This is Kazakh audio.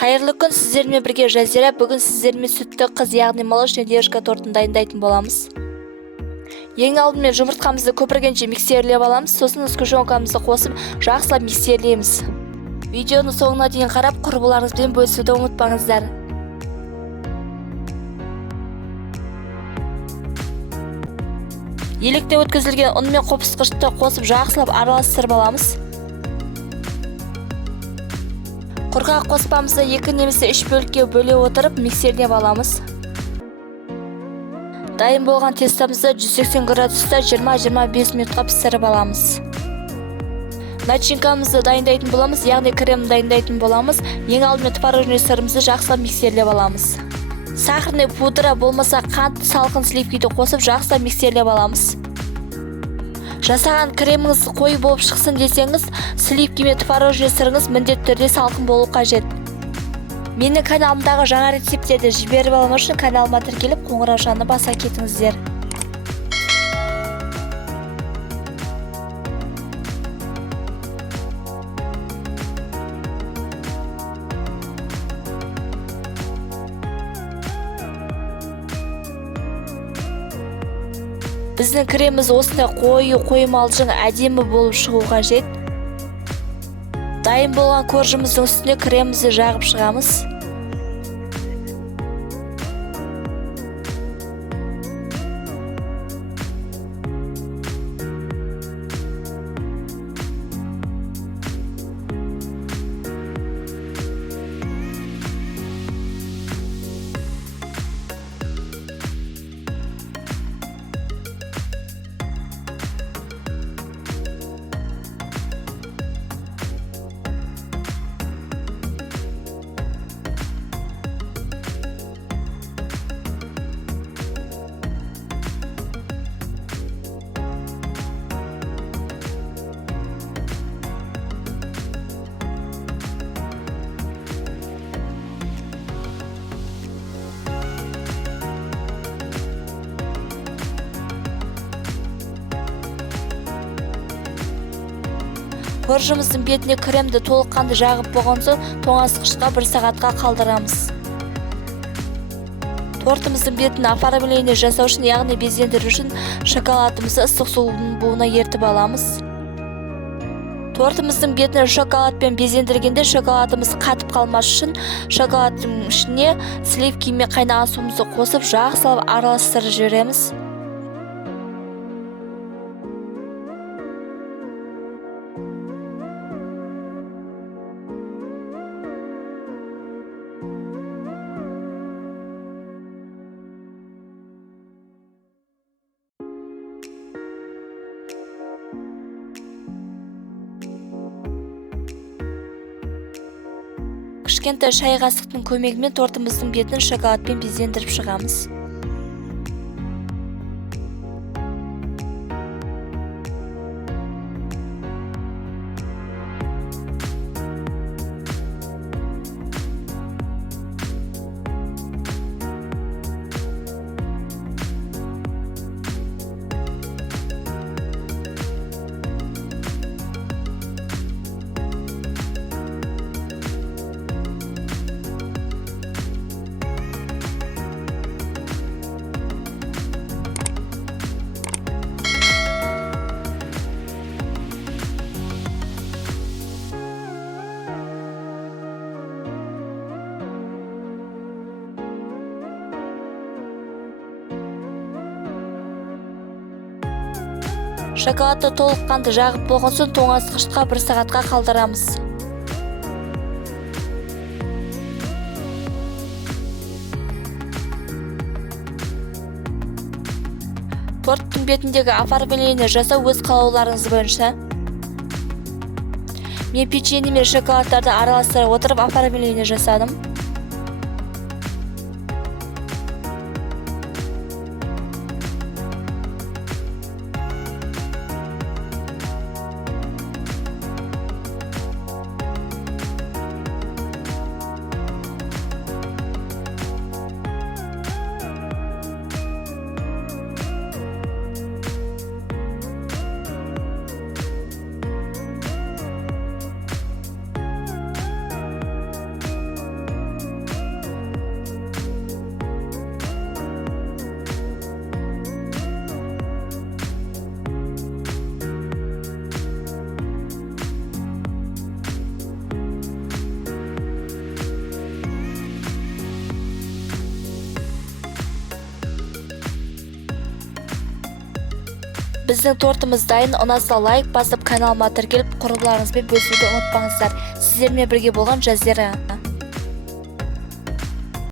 Қайырлы күн, сіздермен бірге Жазира. Бүгін сіздермен сүтті қыз, яғни молочный девушка тортын дайындайтын боламыз. Ең алдымен жұмыртқамызды көпіргенше миксерлеп аламыз, сосын сгущенкамызды қосып, жақсылап миксерлейміз. Видеоны соңына дейін қарап, құрбыларыңызбен бөлісуді ұмытпаңыздар. Електен өткізілген ұн мен қопсытқышты қосып, жақсылап араластырып аламыз. Құрғақ қоспамызды 2 немесе 3 бөлікке бөле отырып миксерлеп аламыз. Дайын болған тестамызды 180 градуста 20-25 минутқа пісіріп аламыз. Начинкамызды дайындайтын боламыз, яғни крем дайындайтын боламыз. Ең алдымен творожный сырымызды жақсылап миксерлеп аламыз. Сахарный пудра болмаса қант, салқын сливкиді қосып жақсылап миксерлеп аламыз. Жасаған креміңіз қой болып шықсын десеңіз, сливки мен творожный сырыңыз міндетті түрде салқын болу қажет. Менің каналымдағы жаңа рецептерді жіберіп алу үшін каналыма тіркеліп қоңыраушаны баса кетіңіздер. Біздің креміміз осындай қоймалжың әдемі болып шығу қажет. Дайын болған коржымыздың үстіне кремімізді жағып шығамыз. Коржымыздың бетіне кремді толыққанды жағып болған соң тоңазытқышқа 1 сағатқа қалдырамыз. Тортымыздың бетін оформление жасау үшін, яғни безендіру үшін шоколадымызды ыстық судың буына ертіп аламыз. Тортымыздың бетін шоколадпен безендіргенде шоколадымыз қатып қалмас үшін шоколадтың ішіне сливки мен қайнаған суымызды қосып жақсылап араластырып жібереміз. Кішкентай шай қасықтың көмегімен тортымыздың бетін шоколадпен безендіріп шығамыз. Шоколадты толыққанды жағып болған соң тоңазытқышқа 1 сағатқа қалдырамыз. Торттың бетіндегі оформление жасау өз қалауларыңыз бойынша. Мен печенье мен шоколадтарды араластыра отырып оформление жасадым. Біздің тортымыз дайын. Ұнаса лайк басып, каналыма тіркеліп, құрбыларыңызбен бөлісуді ұмытпаңыздар. Сіздермен бірге болған Жазира.